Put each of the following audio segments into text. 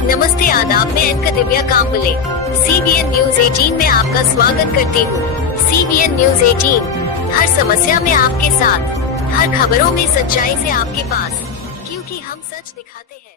नमस्ते आदाब, मैं anchor Divya Kamble CBN news 18 में आपका स्वागत करती हूँ। CBN न्यूज 18 हर समस्या में आपके साथ, हर खबरों में सच्चाई से आपके पास, क्योंकि हम सच दिखाते हैं।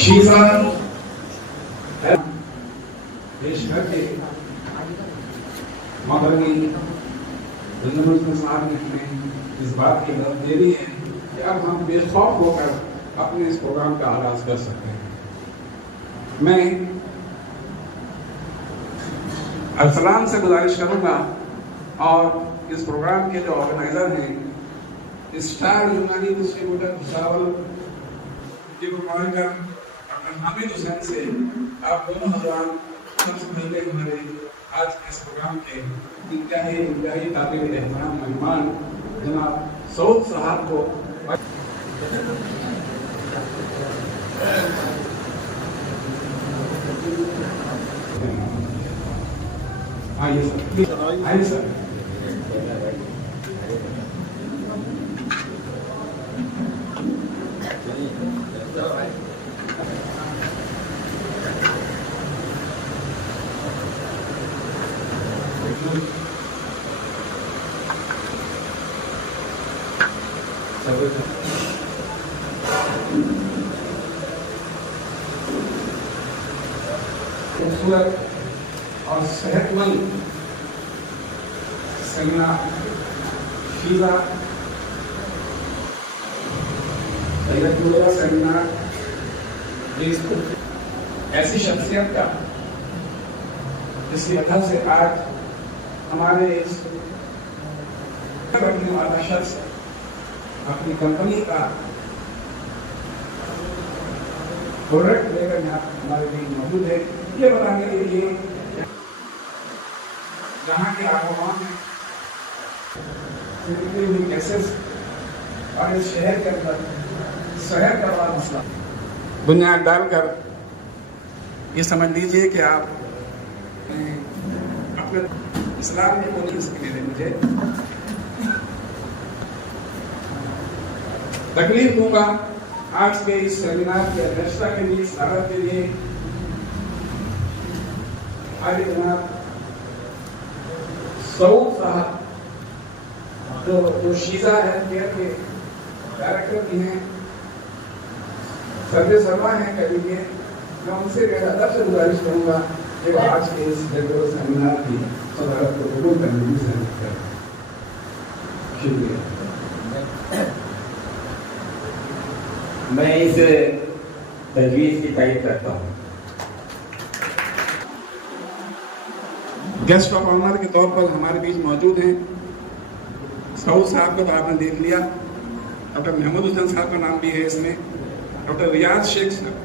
शीजा देश भर के मगरबी साहब ने हमें इस बात की मदद दे दी है कि अब हम बेखौफ होकर अपने इस प्रोग्राम का आगाज कर सकते हैं। मैं अरसलान से गुजारिश करूंगा और इस प्रोग्राम के जो ऑर्गेनाइजर हैं स्टार यूनानी डिस्ट्रीब्यूटर भुसावल के प्रोवाइडर डॉक्टर हामिद हुसैन से आप दोनों हजरान सबसे पहले हमारे आज के इस प्रोग्राम के इंतहाई काबिल एहतराम मेहमान जनाब सऊद साहब को आइए सर, आइए सर। खूबसूरत और सेहतमंद सेमिनार शीजा सेमिनार ऐसी शख्सियत का जिसकी वजह से आज हमारे इस करने वाला शख्स अपनी कंपनी का प्रोडक्ट लेकर यहाँ हमारे बीच मौजूद है, ये बताने के लिए जहाँ के आगोमान में केसेस और इस शहर के अंदर शहर का बड़ा मसला बुनियाद डालकर ये समझ लीजिए कि आप अपने इस्लाम को नहीं इसके लिए मुझे तकलीफ दूंगा। आज के इस सेमिनार की अध्यक्षता के लिए स्वागत के लिए आज जनाब सऊद साहब जो शीजा हेल्थ केयर के डायरेक्टर भी हैं, सर्वे शर्मा हैं कभी के, मैं उनसे अदब से गुजारिश करूंगा कि आज के इस सेमिनार की सदारत को कबूल करने की जरूरत है। शुक्रिया। मैं इस तजवीज़ की तारीफ करता हूँ। गेस्ट ऑफ ऑनर के तौर पर हमारे बीच मौजूद हैं सऊद साहब को तो आपने देख लिया, डॉक्टर महमूद हुसैन साहब का नाम भी है इसमें, डॉक्टर रियाज शेख साहब,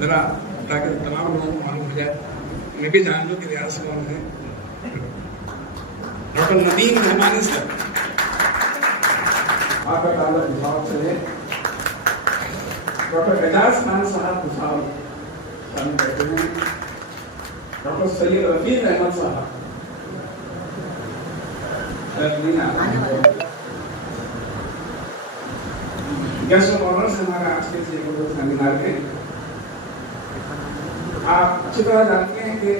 जरा ताकि तमाम लोगों को मालूम हो जाए, मैं भी जान लूँ कि रियाज कौन है। डॉक्टर नदीम रहमानी साहब आपका ताल्लुक भुसावल से है। डॉक्टर एजाज खान साहब भुसावल शामिल करते हैं। डॉक्टर सैयद रफीक अहमद साहब गेस्ट ऑफ ऑनर से हमारे आज के सेमिनार के आप अच्छी तरह जानते हैं कि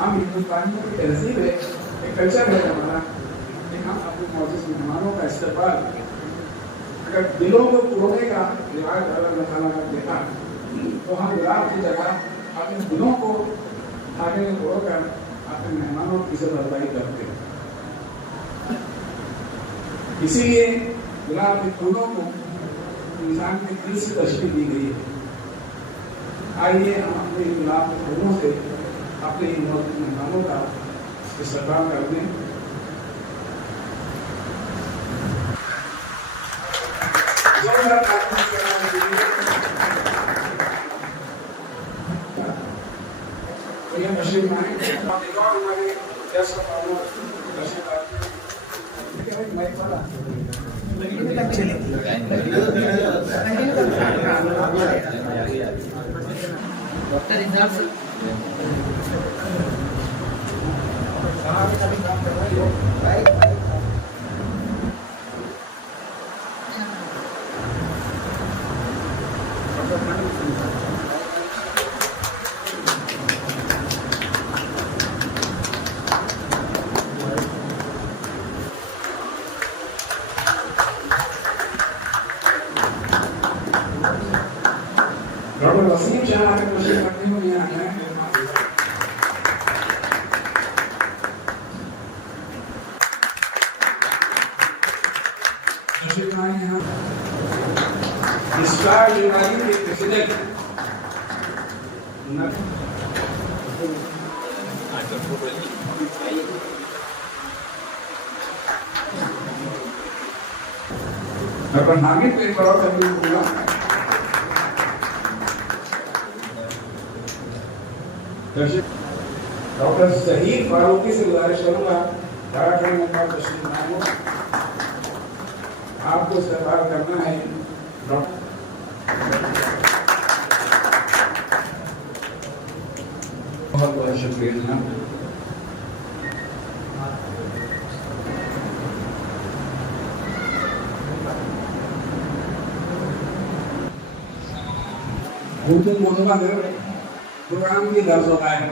हम हिंदुस्तानियों की तहजीब है, एक कल्चर है हमारा कि हम अपने मौजूद मेहमानों का इस्तेमाल अगर दिलों को तोड़ने का रिवाज अल्लाह ताला ने देखा तो हम गुलाब की जगह अपने दिलों को धागे में तोड़कर अपने मेहमानों की इज्जत अफजाई करते हैं। इसीलिए गुलाब के फूलों को इंसान के दिल से तशरीह दी गई है। आइए हम अपने गुलाब के फूलों से अपने इन मेहमानों का इस्तेमाल करते हैं। डॉक्टर वसीम शाह आकर क्वेश्चन करते हो यहाँ आए हैं। स्टार यूनाइटेड के प्रेसिडेंट डॉक्टर हामिद को एक बड़ा तकलीफ हुआ। डॉक्टर शहीद फारूकी से गुजारिश करूंगा झारखंड में का तशरीफ लाओ। आपको इस्तेमाल करना है। बहुत बहुत शुक्रिया जनाब। प्रोग्राम की दर्ज होता है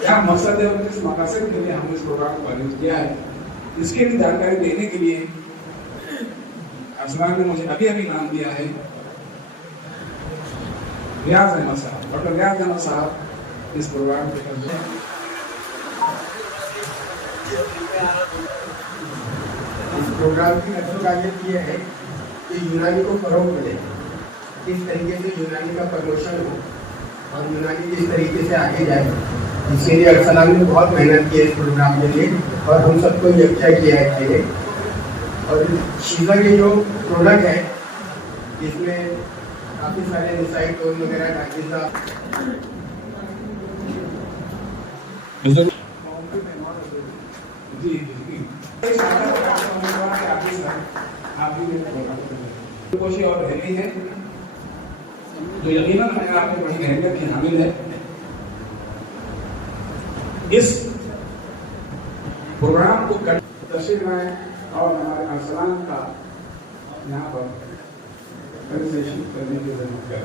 क्या मकसद है और किस मकसद के लिए हमने इस प्रोग्राम को आयोजित किया है, इसकी भी जानकारी देने के लिए असलान ने मुझे अभी अभी नाम दिया है रियाज अहमद साहब। डॉक्टर रियाज अहमद साहब इस प्रोग्राम के इस प्रोग्राम की अहमियत ये है कि यूनानी को फरोग मिले, किस तरीके से यूनानी का प्रमोशन हो और यूनानी किस तरीके से आगे जाए। इसके लिए अरसलान ने बहुत मेहनत की है इस प्रोग्राम के लिए और हम सबको यकजा किया है कि और शीज़ा के जो प्रोडक्ट है इसमें काफ़ी सारे रिसाइट टोन वगैरह डाकिजा कोशिश और रहनी है जो यकीनन है आपको बड़ी अहमियत की हामिल है। इस प्रोग्राम को तशरीफ लाए और हमारे अरसलान का यहाँ पर कंसेशन करने की जरूरत है।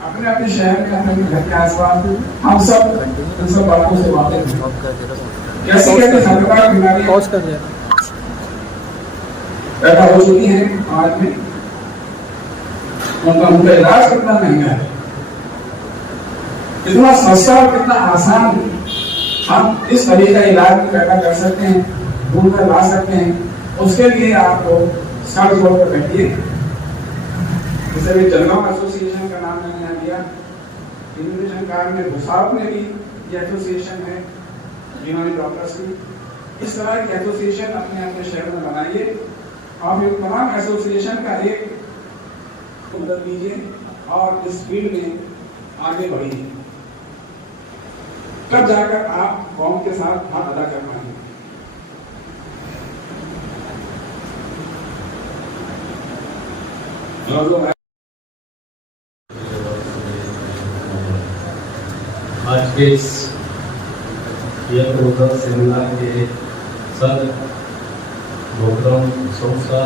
अपने अपने शहर में अपने घर के आसपास हम सब इन सब बातों से वाकिफ हैं। कैसे कैसे खतरनाक बीमारियां पैदा हो चुकी हैं आज में, उनका इलाज कितना महंगा है, कितना सस्ता और कितना आसान हम इस तरीके का इलाज पैदा कर सकते हैं, ढूंढ कर ला सकते हैं। उसके लिए आपको सर जोड़ कर बैठिए। जैसे भी जलगांव एसोसिएशन का नाम मैंने यहाँ दिया, इंडोनेशियन कार में भूसावल में भी ये एसोसिएशन है यूनानी डॉक्टर्स की। इस तरह की एसोसिएशन अपने अपने शहर में बनाइए और ये तमाम एसोसिएशन का एक मदद लीजिए और इस फील्ड में आगे बढ़िए, तब जाकर आप कौम के साथ हाथ अदा कर पाएंगे। आज के इस यह प्रोग्राम सेमिनार के सर मोहतरम संस्था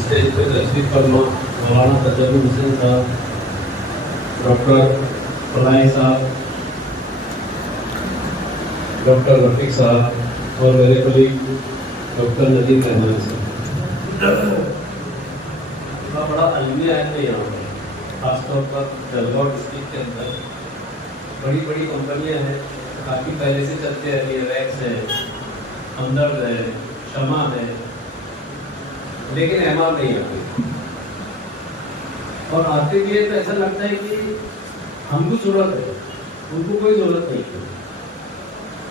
स्टेज पर तशरीफ फरमा मौलाना तजरुल हुसैन साहब, डॉक्टर फलाई साहब, डॉक्टर रफीक साहब और मेरे कलीग डॉक्टर नदीम रहमान साहब। बड़ा अलमिया है यहाँ पर, खासतौर पर जलगांव डिस्ट्रिक्ट के अंदर बड़ी बड़ी कंपनियां हैं, काफ़ी पहले से चलते आ रही है। रैक्स है, हमदर्द है, शमा है, लेकिन एमआर नहीं आती। और आते भी है तो ऐसा लगता है कि हमको जरूरत है, उनको कोई जरूरत नहीं है।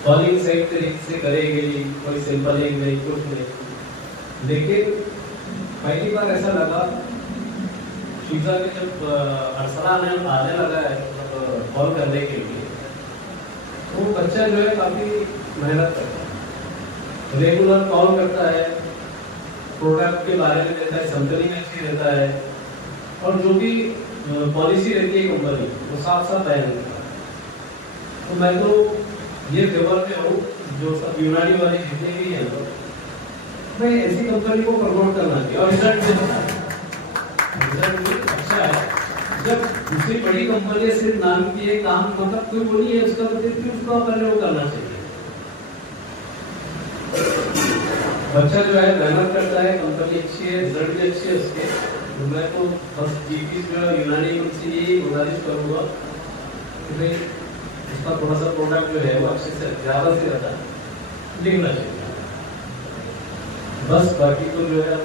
फॉलिंग सही तरीके से करेंगे, कोई सैंपलिंग नहीं, कुछ नहीं। लेकिन पहली बार ऐसा लगा शीजा के जब अरसलान आने लगा है कॉल करने के लिए, तो बच्चा जो है काफ़ी मेहनत करता है, रेगुलर कॉल करता है, प्रोडक्ट के बारे में देता है, सैंपलिंग अच्छी रहता है, और जो भी पॉलिसी रहती है कंपनी वो साफ साफ तय करता है। तो मैं तो ये फेवर में हूँ, जो सब यूनानी वाले जितने भी हैं तो मैं ऐसी कंपनी को प्रमोट करना चाहिए। और रिजल्ट अच्छा है। जब दूसरी बड़ी कंपनी सिर्फ नाम की है, काम मतलब कोई वो नहीं है उसका, मतलब उसको पहले वो करना चाहिए। बच्चा जो है मेहनत करता है, कंपनी अच्छी है, रिजल्ट भी अच्छे है उसके। तो मैं तो बस जीपी जो यूनानी उनसे यही गुजारिश करूँगा कि भाई उसका थोड़ा सा प्रोडक्ट जो है वो अच्छे से ज़्यादा से ज़्यादा लिखना चाहिए। बस बाकी तो जो है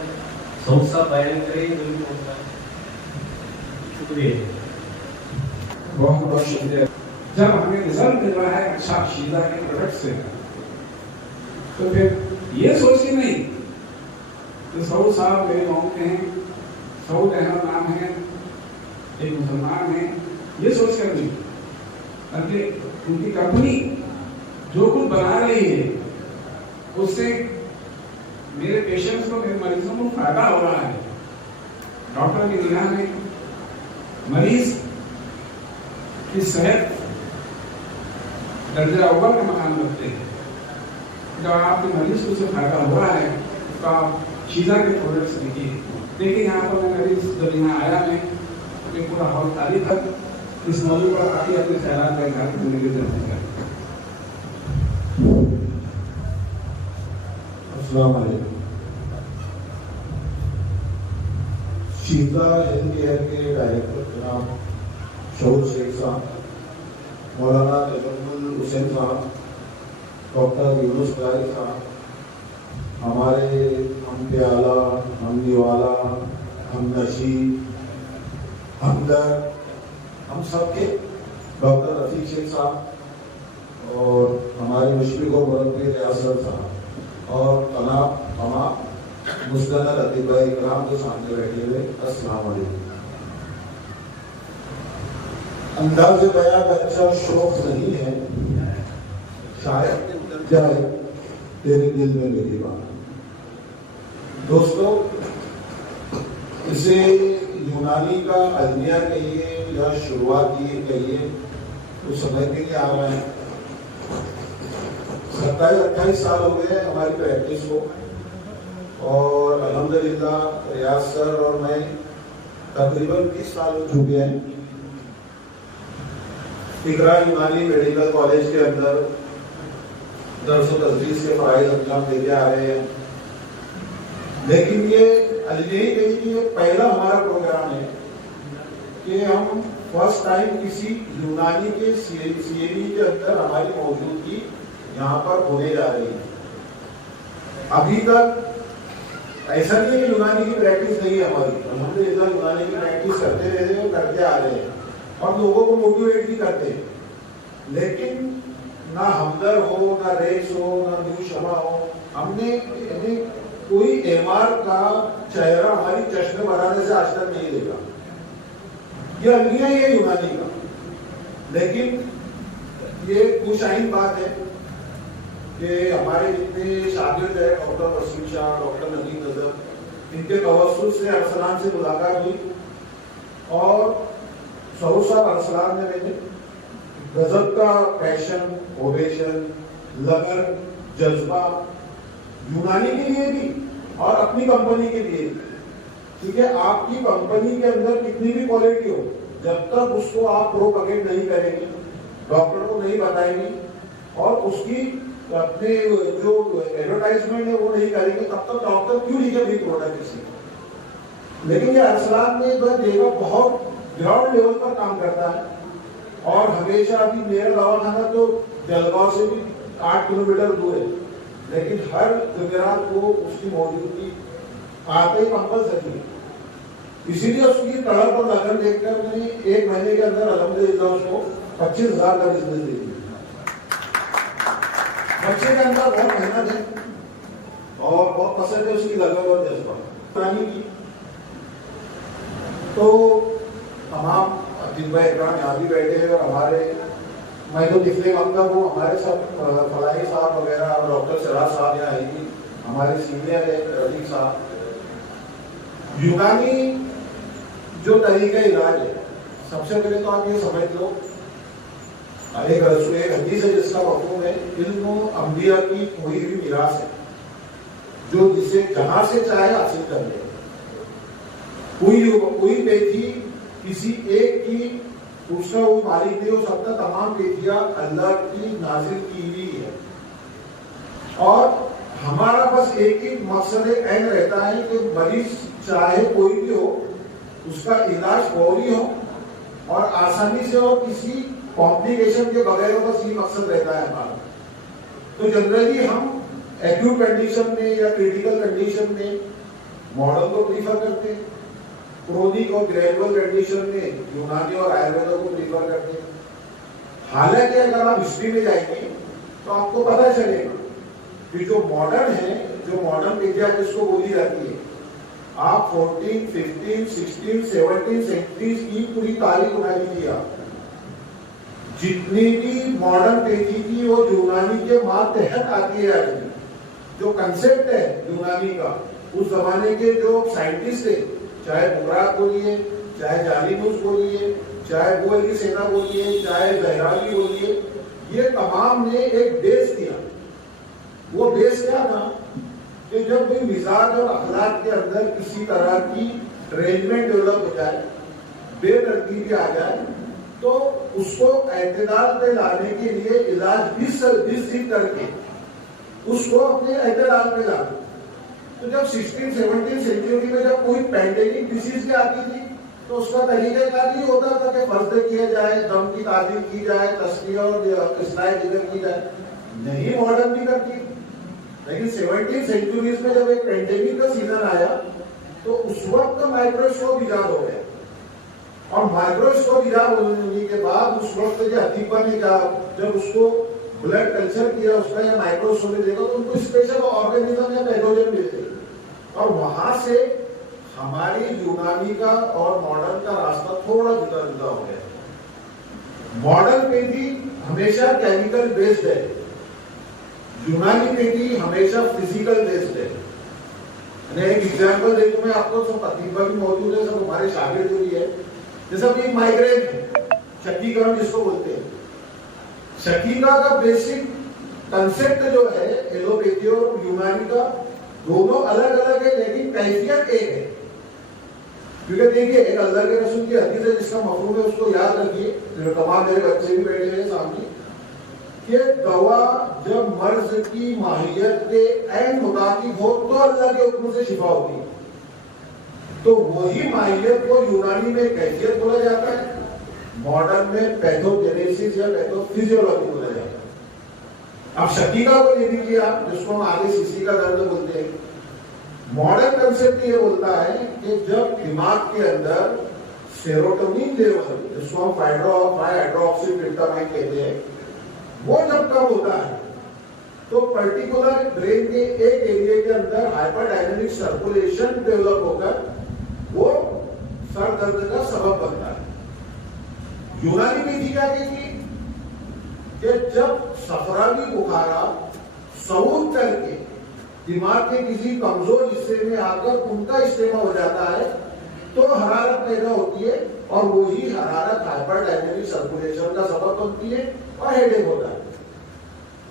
संस्था बयान करेंगे जो भी होता है। शुक्रिया, बहुत बहुत शुक्रिया। जब हमें रिजल्ट मिल रहा है अच्छा शीला के प्रोडक्ट से, तो फिर ये सोच के नहीं तो सऊद साहब मेरे गाँव के हैं, सऊद अहमद नाम है, एक मुसलमान है, ये सोच कर नहीं, बल्कि उनकी कंपनी जो कुछ बना रही है उससे मेरे पेशेंट्स को, मेरे मरीजों को फायदा हो रहा है। डॉक्टर की निगाह में मरीज की सेहत दर्जा अव्वल का मकान रखते हैं। जब आपके मरीज को उससे फायदा हो रहा है तो आप शीजा के प्रोडक्ट्स देखिए। देखिए यहाँ पर मैं मरीज जब यहाँ आया, मैं पूरा हॉल खाली था। इस मौजूद पर काफी अपने सैलाब का इजहार करने की जरूरत है। अस्सलाम वालेकुम। शीजा हेल्थ केयर के डायरेक्टर जनाब शऊर शेख साहब, मौलाना तजरुल हुसैन साहब, डॉक्टर यूनुस गारी साहब, हमारे हम प्याला, हम निवाला, हम नशी, हमदर्द, हम सब के डॉक्टर रफीक शेख साहब और हमारे मुशफिक व मुरब्बी रियासत साहब और तमाम मुस्तनद अतिबाई इकराम के सामने बैठे हुए, अस्सलाम वालेकुम। अंदाज़ बयां अच्छा शौक नहीं है, शायद जाए तेरे दिल में मेरी बात। दोस्तों, इसे यूनानी का अलमिया कहिए या शुरुआत ये कहिए तो समझ में नहीं आ रहा है। 27-28 साल हो गए हमारी प्रैक्टिस को, और अल्हम्दुलिल्लाह रियाज सर और मैं तकरीबन 20 साल हो चुके हैं इकरा यूनानी मेडिकल कॉलेज के अंदर दर्स व तदरीस के फ़राइज़ अंजाम देते आ रहे हैं। लेकिन ये अलमिया कहिए पहला हमारा प्रोग्राम है कि हम फर्स्ट टाइम किसी यूनानी के सीएवी के अंदर हमारी मौजूदगी यहाँ पर होने जा रही है। अभी तक ऐसा नहीं है कि यूनानी की प्रैक्टिस नहीं है हमारी, अल्हम्दुलिल्लाह यूनानी की प्रैक्टिस करते रहे हैं और करते आ रहे हैं और लोगों को मोटिवेट भी करते हैं। लेकिन ना हमदर्द हो, ना रेस हो, ना न्यू शमा हो, हमने कोई एमआर का चेहरा हमारी चश्मे बनाने से आज तक नहीं देखा। ये अलमिया ही है यूनानी का। लेकिन ये खुशाइन बात है कि हमारे जितने शागिर्द है, डॉक्टर वसीम शाह, डॉक्टर नदीम नजर, इनके तवस्सुल से अरसलान से मुलाकात हुई और सऊद साहब अरसलान ने मैंने गजब का पैशन, ओवेशन, लगन, जज्बा यूनानी के लिए भी और अपनी कंपनी के लिए भी। ठीक है, आपकी कंपनी के अंदर कितनी भी क्वालिटी हो, जब तक उसको आप प्रोपगेट नहीं करेंगे, डॉक्टर को नहीं बताएंगे और उसकी अपने जो एडवर्टाइजमेंट है वो नहीं करेंगे, तब तक डॉक्टर क्यों लिखे भी प्रोडक्ट किसी को। लेकिन ये अरसलान में जो देगा बहुत ग्राउंड लेवल पर काम करता है और हमेशा अभी मेरा दवाखाना तो जलगांव से भी 8 किलोमीटर दूर है, लेकिन हर जुमेरात को उसकी मौजूदगी आते ही कंपल्सरी है। इसीलिए उसकी तड़प और लगन देखकर मैंने 1 महीने के अंदर अल्हम्दुलिल्लाह उसको 25,000 का बिजनेस दे दिया। बच्चे के अंदर बहुत मेहनत है और बहुत पसंद है उसकी लगन और जज्बा पुरानी की। तो तमाम दिन भाई इकराम यहाँ भी बैठे हैं और हमारे मैं तो पिछले वक्त वो हमारे सब फलाई साहब वगैरह और डॉक्टर सिराज साहब यहाँ आएंगी, हमारे सीनियर है रफीक साहब। यूनानी जो तरीका इलाज है, सबसे पहले तो आप ये समझ लो, एक हदीस है जिसका मफहूम है इल्म अंबिया की कोई भी मिरास है जो जिसे जहां से चाहे हासिल कर ले। कोई पेथी किसी एक की उसका वो मालिक नहीं हो सकता, तमाम पेथियां अल्लाह की नाजिल की हुई है और हमारा बस एक ही मकसद एंड रहता है कि मरीज चाहे कोई भी हो उसका इलाज फौरी हो और आसानी से और किसी कॉम्प्लिकेशन के बगैर, बस ये मकसद रहता है हमारा। तो जनरली हम एक्यूट कंडीशन में या क्रिटिकल कंडीशन में मॉडल को प्रीफर करते हैं, क्रोनिक और ग्रेजुअल कंडीशन में यूनानी और आयुर्वेद को प्रीफर करते हैं। हालांकि अगर आप हिस्ट्री में जाएंगे तो आपको पता चलेगा कि जो मॉडर्न है, जो मॉडर्न विद्या जिसको बोली जाती है, आप 14, 15, 16, 17 सेंचुरीज की पूरी तारीख उठा लीजिए। आप जितनी भी मॉडर्न पेथी की वो यूनानी के मातहत आती है। आज जो कंसेप्ट है यूनानी का, उस जमाने के जो साइंटिस्ट थे, चाहे बुकरात बोलिए, चाहे जालिमुस बोलिए, चाहे गोयल की सेना बोलिए, चाहे जहरावी बोलिए, ये तमाम ने एक बेस दिया। वो बेस क्या था कि जब कोई मिजाज और अखलाक के अंदर किसी तरह की अरेंजमेंट डेवलप हो जाए, बेतरतीबी आ जाए, तो उसको एतदाल पे लाने के लिए इलाज 20 दिन करके उसको अपने एतदाल पे ला। तो जब 16-17 सेंचुरी में जब कोई पैंडेमिक डिसीज आती थी तो उसका तरीकाकार ये होता था कि फर्ज किया जाए, दम की तालीम की जाए, तस्वीर और इस्लाह जिक्र की जाए, नहीं मॉडर्न भी करती। लेकिन 17 सेंचुरीज में जब एक पैंडेमिक का सीजन आया तो उस वक्त माइक्रोस्कोप इजाद हो गया और माइक्रोस्कोप इजाद होने के बाद उस वक्त जो हतीफा ने कहा, जब उसको ब्लड कल्चर किया उसका या माइक्रोस्कोप में देखा तो उनको स्पेशल ऑर्गेनिज्म या पैथोजन मिलते और वहां से हमारी यूनानी का और मॉडर्न का रास्ता थोड़ा जुदा जुदा हो गया। मॉडर्न पेथी हमेशा केमिकल बेस्ड है, यूनानी पेथी हमेशा फिजिकल बेस्ड है। एक एग्जाम्पल देखो मैं आपको, सब अतीफा भी मौजूद है, सब हमारे शागिर्द भी है। जैसा कि माइग्रेन, शकीकरण जिसको बोलते हैं, शकीका का बेसिक कंसेप्ट जो है एलोपैथी और यूनानी का, दोनों अलग अलग है लेकिन कैफियत एक है। क्योंकि देखिए एक अल्लाह के रसूल की हदीस है जिसका मफहूम है उसको याद रखिए, जो तमाम मेरे बच्चे भी बैठे हैं सामने, कि दवा जब मर्ज की माहियत के ऐन मुताबिक हो तो अल्लाह के हुक्म से शिफा होती है। तो वही माहियत को यूनानी में कैफियत बोला जाता है, मॉडर्न में पैथोजेनेसिस या पैथोफिजियोलॉजी बोला जाता है। अब शकीका को ले लीजिए आप, जिसको हम आगे सीसी का दर्द बोलते हैं। मॉडर्न कंसेप्ट ये बोलता है कि जब दिमाग के अंदर सेरोटोनिन लेवल, जिसको हम 5-हाइड्रोक्सीट्रिप्टामाइन कहते हैं, वो जब कम होता है तो पर्टिकुलर ब्रेन के एक एरिया के अंदर हाइपरडायनामिक सर्कुलेशन डेवलप होकर वो सर दर्द का सबब बनता है। यूनानी विधि क्या कहती कि जब सफरावी बुखारा सऊद करके दिमाग के किसी कमजोर हिस्से में आकर उनका इस्तेमाल हो जाता है तो हरारत पैदा होती है और वही हरारत हाइपर डायनेमिक सर्कुलेशन का सबब बनती है और हेडेक होता है।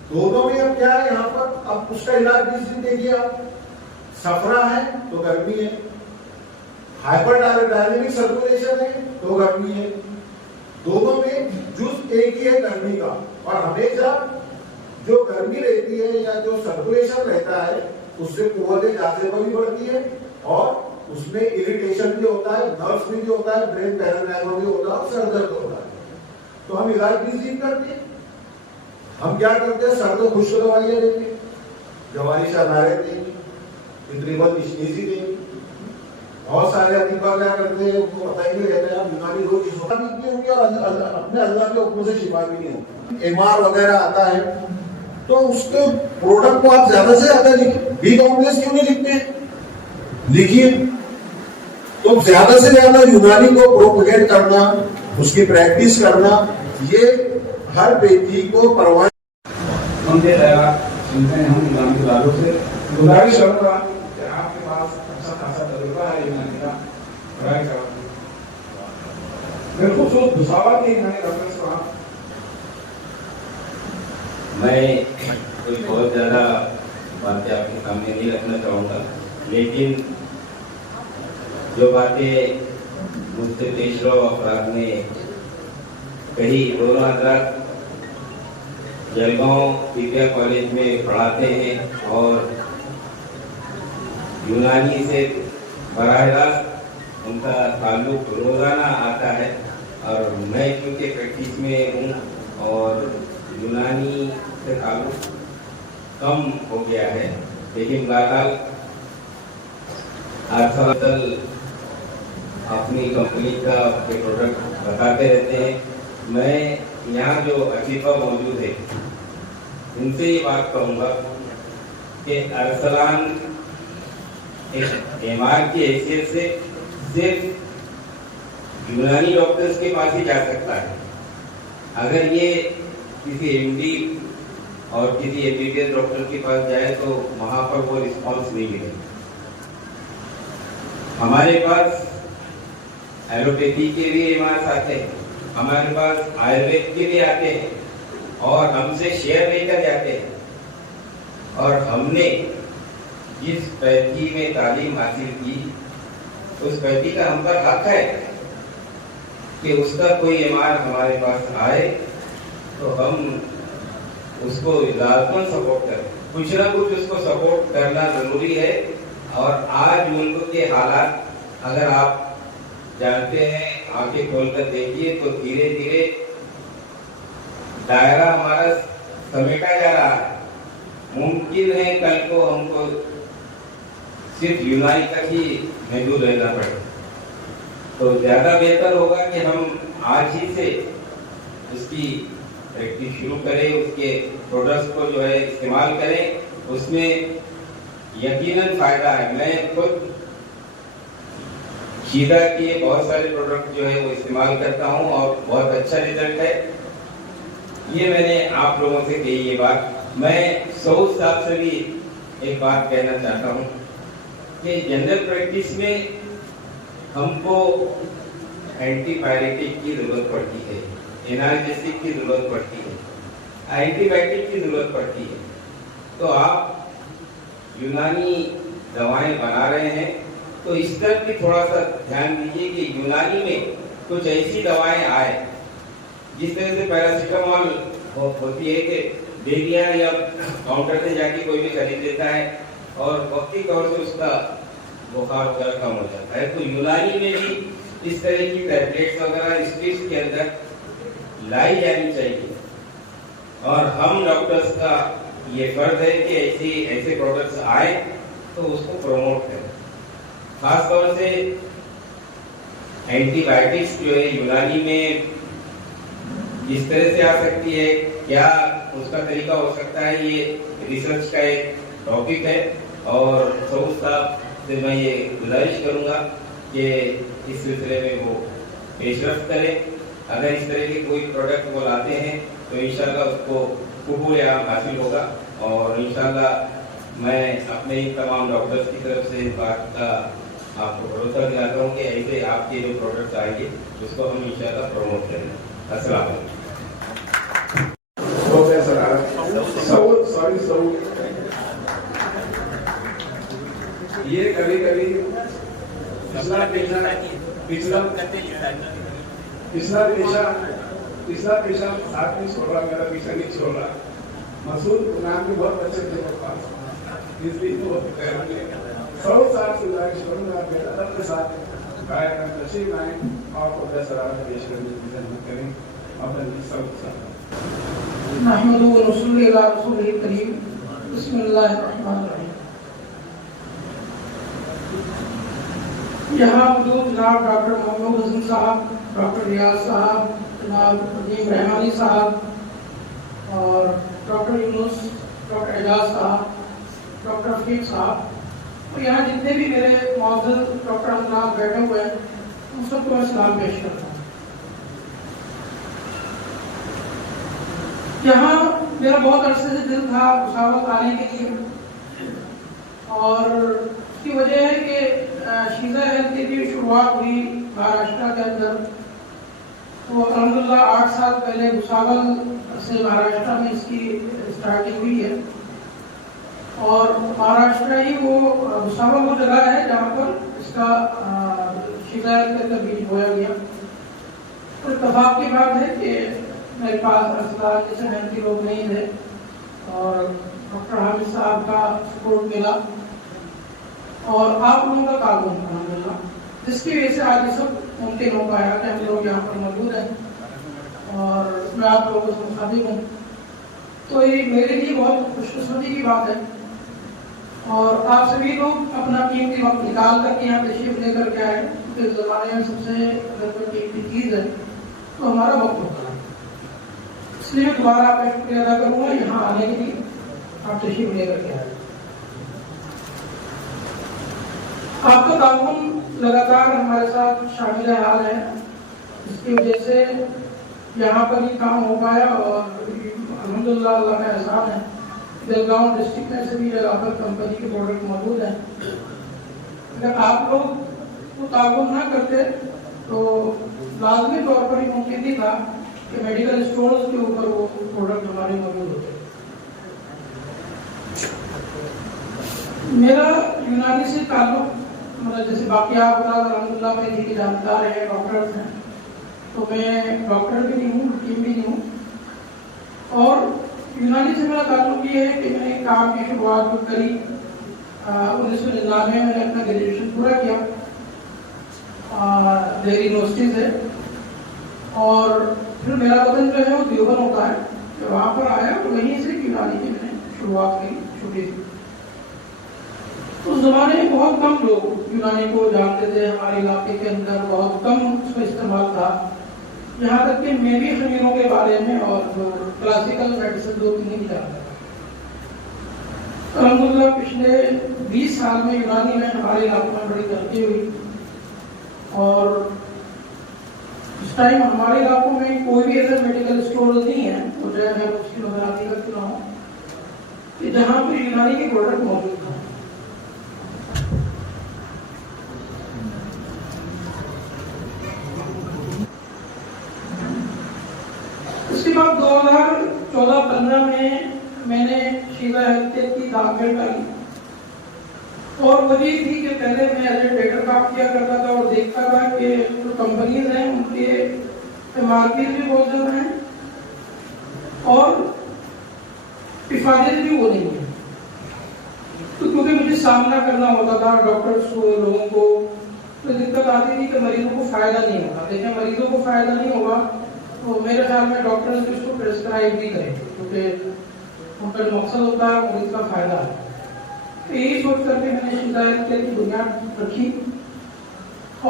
दोनों में अब क्या है यहाँ पर, अब उसका इलाज भी देखिए आप, सफरा है तो गर्मी है, हाइपर डायनेमिक सर्कुलेशन है तो गर्मी है, दोनों में जूस एक ही है गर्मी का। और हमेशा जो गर्मी रहती है या जो सर्कुलेशन रहता है उससे कुव्वत जाज़िबा भी बढ़ती है और उसमें इरिटेशन भी होता है, नर्व्स में भी होता है, ब्रेन पैरालाइज भी होता है और सर दर्द होता है। तो हम इलाज भी करते हैं, हम क्या करते हैं, सर तो खुश्क दवाइयां देते हैं, जवारी शरारे देंगे, इतरीबल इश्नीसी देंगे। बहुत सारे अतिबा क्या करते हैं, उनको पता ही नहीं रहता है बीमारी रोग शिफा भी नहीं होगी और अपने अल्लाह के हुक्म से शिफा भी नहीं होगी। एमआर वगैरह आता है तो उसके प्रोडक्ट को आप ज्यादा से ज्यादा लिखिए, बी कॉम्प्लेक्स क्यों नहीं लिखते हैं, लिखिए। तो ज्यादा से ज्यादा यूनानी को प्रोपेगेट करना, उसकी प्रैक्टिस करना, ये हर व्यक्ति को परवाह सुनते हैं हम यूनानी वालों से। गुजारिश करूंगा कि आपके पास अच्छा खासा तजुर्बा है यूनानी का, पढ़ाई का, मेरे को भुसावल के यूनानी डॉक्टर्स को आप मैं कोई बहुत ज़्यादा बातें आपके सामने नहीं रखना चाहूँगा, लेकिन जो बातें मुझसे पेशरो अफराद ने कही, दोनों हजरात जलगांव विद्या कॉलेज में पढ़ाते हैं और यूनानी से बराह रास्त उनका ताल्लुक रोज़ाना आता है। और मैं क्योंकि प्रैक्टिस में हूँ और यूनानी से ताल्लुक कम हो गया है, लेकिन बहरहाल आजकल अपनी कंपनी का के प्रोडक्ट बताते रहते हैं। मैं यहाँ जो अजीफा मौजूद है उनसे ये बात कहूँगा कि अरसलान एक एमआर की हैसियत से सिर्फ यूनानी डॉक्टर्स के पास ही जा सकता है। अगर ये किसी एमडी और किसी एमबीबीएस डॉक्टर के पास जाए तो वहाँ पर वो रिस्पॉन्स नहीं मिलेगा। हमारे पास एलोपैथी के लिए एमआरएस आते हैं, हमारे पास आयुर्वेद के लिए आते हैं और हमसे शेयर लेकर जाते हैं। और हमने जिस पैथी में तालीम हासिल की उस पैथी का हम पर हक है कि उसका कोई एमआर हमारे पास आए तो हम उसको लाजमन सपोर्ट करें, कुछ ना कुछ उसको सपोर्ट करना जरूरी है। और आज मुल्क के हालात अगर आप जानते हैं, आंखें खोलकर देखिए तो धीरे धीरे दायरा हमारा समेटा जा रहा है। मुमकिन है कल को हमको सिर्फ यूनानी तक ही महदूद रहना पड़े, तो ज्यादा बेहतर होगा कि हम आज ही से उसकी प्रैक्टिस शुरू करें, उसके प्रोडक्ट्स को जो है इस्तेमाल करें। उसमें यकीनन फायदा है। मैं खुद शीदा के बहुत सारे प्रोडक्ट जो है वो इस्तेमाल करता हूं और बहुत अच्छा रिजल्ट है। ये मैंने आप लोगों से कही ये बात। मैं सऊद साहब से भी एक बात कहना चाहता हूं कि जनरल प्रैक्टिस में हमको एंटीबायोटिक की जरूरत पड़ती है, एनाल्जेसिक की जरूरत पड़ती है, एंटीबायोटिक की जरूरत पड़ती है। तो आप यूनानी दवाएं बना रहे हैं तो इस तरफ भी थोड़ा सा ध्यान दीजिए कि यूनानी में कुछ ऐसी दवाएं आए जिस तरह से पैरासीटामोल होती है कि दे दिया या काउंटर पे जाके कोई भी खरीद लेता है और वक्ती तौर से उसका बुखार वगैरह कम हो जाता है। तो यूनानी में भी इस तरह की टैबलेट्स वगैरह स्ट्रिप्स के अंदर लाई जानी चाहिए और हम डॉक्टर्स का ये फर्ज है कि ऐसे प्रोडक्ट्स आए तो उसको प्रमोट करें। खास तौर से एंटीबायोटिक्स जो है यूनानी में जिस तरह से आ सकती है, क्या उसका तरीका हो सकता है, ये रिसर्च का एक टॉपिक है। और सऊद साहब से मैं ये गुजारिश करूंगा कि इस सिलसिले में वो पेशरफ्त करें। अगर इस तरह के कोई प्रोडक्ट वो लाते हैं तो इंशाल्लाह उसको कबूल हासिल होगा और इंशाल्लाह मैं अपने तमाम डॉक्टर्स की तरफ से इस बात का आपको भरोसा दिलाता हूँ कि ऐसे आपके जो प्रोडक्ट्स आएंगे उसको हम इंशाल्लाह प्रमोट करेंगे। अस्सलाम वालेकुम। ये कभी कभी पिछला पेशा साथ में छोड़ रहा, मेरा पीछा नहीं छोड़ रहा। मसूद नाम के बहुत अच्छे थे मेरे पास, इसलिए तो 100 साल से गुजारिश करूंगा आपके अदब के साथ गायन तशरीफ आए और खुदा सलामत पेश करने की जरूरत करें अपने सब साथ। नहमदुहु व नसल्ली अला रसूलिल करीम। बिस्मिल्लाहिर रहमानिर रहीम। यहाँ मौजूद जनाब डॉक्टर मोहम्मद हसन साहब, डॉक्टर रियाज साहब, जनाब नदीम रहमानी साहब और डॉक्टर यूनुस, डॉक्टर एजाज साहब, डॉक्टर रफीक साहब और यहाँ जितने भी मेरे मौजूद डॉक्टर हजरात बैठे हुए हैं उन सबको मैं सलाम पेश करता हूँ। यहाँ मेरा बहुत अरसे से दिल था भुसावल आने के लिए और उसकी वजह है कि शीज़ा हेल्थ की भी शुरुआत हुई महाराष्ट्र के अंदर। तो अल्हम्दुलिल्लाह 8 साल पहले भुसावल से महाराष्ट्र में इसकी स्टार्टिंग हुई है और महाराष्ट्र ही वो भुसावल वो जगह है जहाँ पर इसका शीज़ा हेल्थ का बीज बोया गया। तो इत्तेफाक की बात है कि मेरे पास अस्पताल जैसे मेहनती लोग नहीं थे और डॉक्टर हामिद साहब का सपोर्ट मिला और आप लोगों का ताउन मिला, जिसकी वजह से आज ये सब मुमकिन हो पाया कि हम लोग यहाँ पर मौजूद हैं और मैं आप लोगों से मुखातिब हूँ। तो ये मेरे लिए बहुत खुशकिस्मती की बात है और आप सभी लोग अपना कीमती वक्त निकाल करके यहाँ तशरीफ लेकर के आए, क्योंकि इस ज़माने में सबसे अगर कोई कीमती चीज़ है तो हमारा वक्त होता है। इसलिए मैं दोबारा आपका शुक्रिया अदा करूँगा यहाँ आने के लिए, आप तशरीफ लेकर के आए। आपका ताउन लगातार हमारे साथ शामिल हाल है, इसकी वजह से यहाँ पर ही काम हो पाया और अल्हम्दुलिल्लाह अल्लाह का एहसान है। बेलगांव डिस्ट्रिक्ट में सभी जगह पर कंपनी के प्रोडक्ट मौजूद हैं। अगर आप लोग वो ताउन ना करते तो लाजमी तौर पर ही मुमकिन नहीं था कि मेडिकल स्टोर्स के ऊपर वो प्रोडक्ट हमारे मौजूद होते। मेरा यूनानी से ताल्लुक मतलब जैसे बाकी आप अल्हम्दुलिल्लाह मेरी की जानकार है, डॉक्टर्स हैं, तो मैं डॉक्टर भी नहीं हूँ, वकील भी नहीं हूँ और यूनानी से मेरा ताल्लुक ये है कि मैंने काम की शुरुआत जो करी 1999 में मैंने अपना ग्रेजुएशन पूरा किया दिल्ली यूनिवर्सिटी से और फिर मेरा वतन जो है वो देवबंद होता है, तो वहाँ पर आया तो वहीं से यूनानी की मैंने शुरुआत की छोटी सी। उस जमाने में बहुत कम लोग यूनानी को जानते थे, हमारे इलाके के अंदर बहुत कम उसका इस्तेमाल था। यहाँ तक कि मैं भी खमीरों के बारे में और क्लासिकल मेडिसिन दो तीन नहीं जानता था। अल्हम्दुलिल्लाह पिछले 20 साल में यूनानी में हमारे इलाके में बड़ी तरक्की हुई और इस टाइम हमारे इलाकों में कोई भी ऐसा मेडिकल स्टोर नहीं है, तो जो है मैं उसकी नजरानी करती रहा हूँ कि जहाँ पर यूनानी के प्रोडक्ट मौजूद हैं। उसके बाद 2014-15 में मैंने शीज़ा हेल्थ की दाखिल करी और वजह थी कि पहले मैं एज ए ट्रेडर काम किया करता था और देखता था कि जो कंपनीज हैं उनके एमआरपी भी बहुत ज़्यादा हैं और हिफाजत भी वो नहीं है। तो क्योंकि मुझे सामना करना होता था डॉक्टर्स को, लोगों को, तो दिक्कत आती थी कि मरीजों को फ़ायदा नहीं होगा। देखें मरीजों को फ़ायदा नहीं होगा तो मेरे ख्याल में डॉक्टर्स इसको प्रेस्क्राइब नहीं करें, क्योंकि उनका मकसद होता है मरीज का फ़ायदा है। तो यही सोच करके मैंने शीज़ा हेल्थ की बुनियाद रखी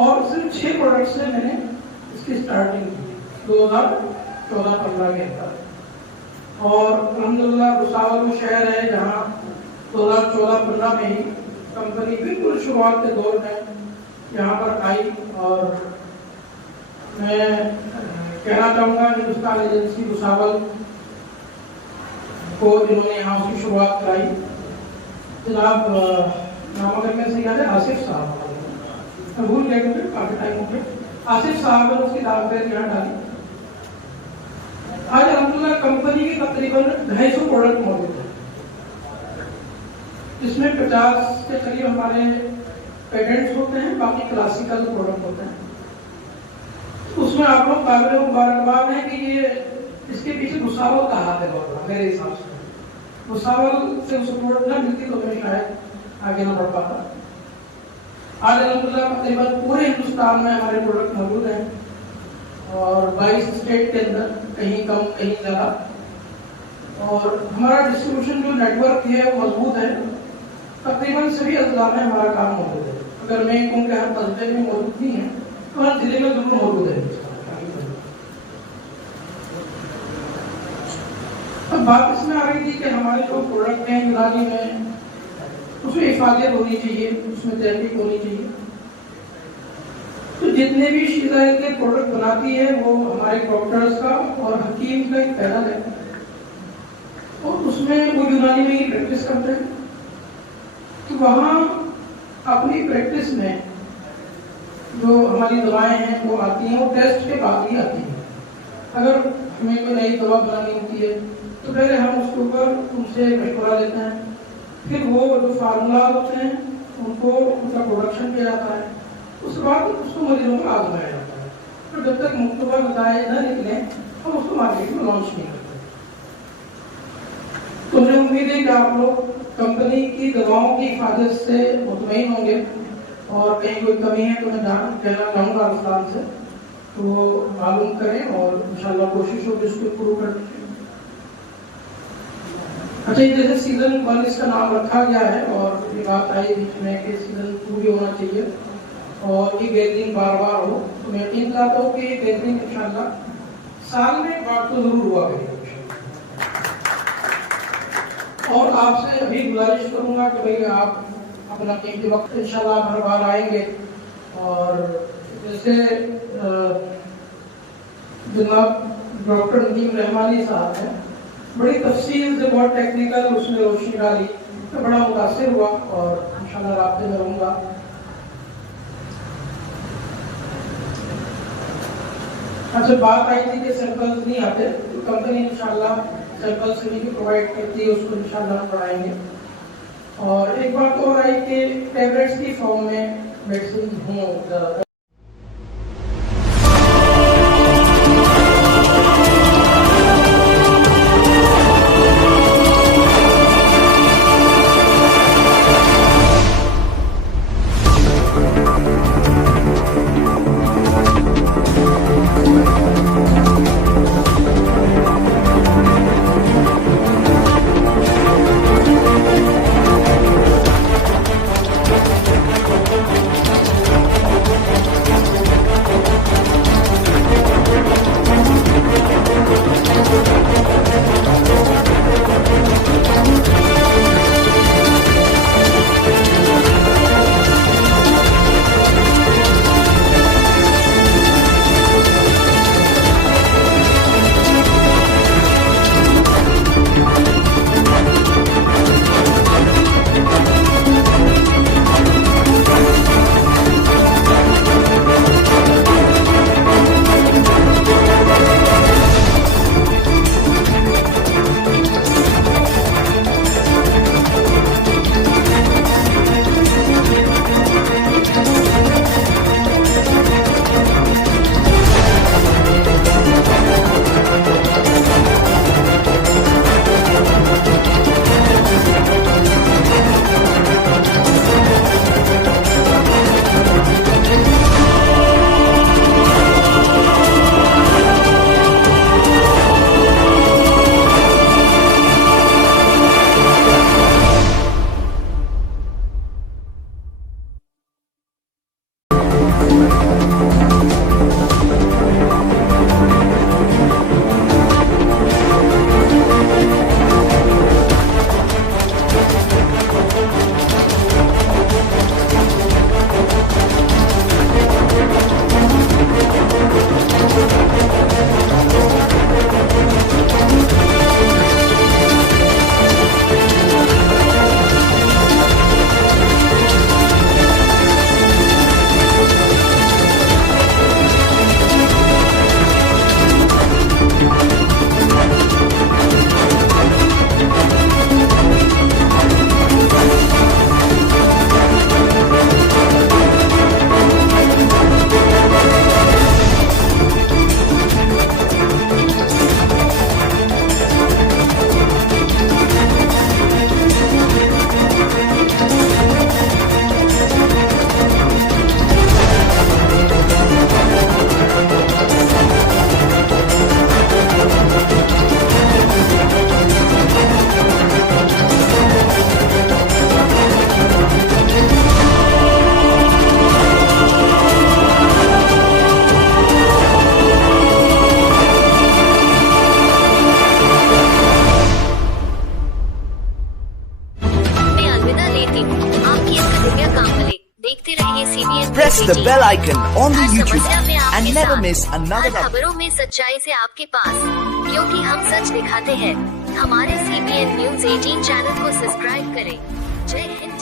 और सिर्फ 6 प्रोडक्ट से मैंने इसकी स्टार्टिंग की 2014-15 के अंदर और अल्हम्दुलिल्लाह भुसावल वो शहर है जहाँ 2014-15 में ही कंपनी बिल्कुल शुरुआत के दौर में यहाँ पर आई और मैं कहना चाहूँगा हिंदुस्तान एजेंसी भुसावल को जिन्होंने यहाँ उसकी शुरुआत कराई, जनाब नाम अगर मैं से याद है आसिफ साहब, मैं भूल गया मुझे काफी टाइम हो गया। आसिफ साहब ने उसकी दावत यहाँ डाली। आज अल्हम्दुलिल्लाह कंपनी के तकरीबन 250 प्रोडक्ट मौजूद है, जिसमें 50 के करीब हमारे पेटेंट्स होते हैं, बाकी क्लासिकल प्रोडक्ट होते हैं। उसमें आप लोग काबिल मुबारकबाद है कि ये इसके पीछे भुसावल का हाथ है बहुत बड़ा मेरे हिसाब से। भुसावल से सपोर्ट ना मिलती तो मैं शायद आगे ना बढ़ पाता। आज अल्हम्दुलिल्लाह तकरीबन पूरे हिंदुस्तान में हमारे प्रोडक्ट मौजूद हैं और 22 स्टेट के अंदर, कहीं कम कहीं ज़्यादा। और हमारा डिस्ट्रीब्यूशन जो नेटवर्क है वो मजबूत है, तकरीबन सभी अजला में हमारा काम मौजूद है। अगर मैं कहूँ कि हर कस्बे में मौजूद नहीं है तो हर जिले में जरूर मौजूद है। अब बात इसमें आ रही थी कि हमारे जो प्रोडक्ट हैं यूनानी में उसमें हिफाजत होनी चाहिए, उसमें तहकीक होनी चाहिए। तो जितने भी शीज़ा हेल्थ के प्रोडक्ट बनाती है वो हमारे डॉक्टर्स का और हकीम का एक पैनल है और उसमें वो यूनानी में ही प्रैक्टिस करते हैं। तो वहाँ अपनी प्रैक्टिस में जो हमारी दवाएं हैं वो आती हैं, वो टेस्ट के बाद ही आती हैं। अगर हमें कोई नई दवा बनानी होती है तो पहले हम उसके ऊपर उनसे मशवरा लेते हैं, फिर वो जो फार्मूला होते हैं उनको उनका प्रोडक्शन किया जाता है, उसके बाद उसको मरीजों में आजमाया जाता है। तो जब तक मुख्तबा बताए न निकले हम उसको मार्केट में लॉन्च नहीं करते। तो मुझे उम्मीद है कि आप लोग कंपनी की दवाओं की हिफाजत से मुतमईन होंगे और कहीं कोई कमी है तो मैं कहना चाहूँगा अफसान से तो मालूम करें और इंशाल्लाह कोशिश होगी उसको इम्प्रूव करने की। अच्छा, जैसे सीजन 1 इसका नाम रखा गया है और ये बात आई बीच में कि सीजन 2 भी होना चाहिए और ये गैदरिंग बार बार हो, तो मैं यकीन करता हूँ कि ये गैदरिंग इंशाल्लाह साल में एक बार तो जरूर हुआ करेगी। और आपसे अभी गुजारिश करूंगा कि भाई आप अपना कीमती वक्त इंशाल्लाह हर बार आएंगे और जैसे जनाब डॉक्टर नदीम रहमानी साहब हैं, बड़ी तफसील से बहुत टेक्निकल उसमें रोशनी डाली तो बड़ा मुतासिर हुआ और इंशाल्लाह राब्ते में रहूँगा। अच्छा, बात आई थी कि सैंपल्स नहीं आते तो कंपनी इंशाल्लाह सैंपल्स भी प्रोवाइड करती है, उसको इंशाल्लाह हम बढ़ाएंगे। और एक बात और आई कि टैबलेट्स की फॉर्म में मेडिसिन हों। the bell icon on the her YouTube समस्या में app आपके and never साथ, miss another हर update. खबरों में सच्चाई से आपके पास, क्योंकि हम सच दिखाते हैं। हमारे CBN News 18 चैनल को सब्सक्राइब करें। जय हिंद।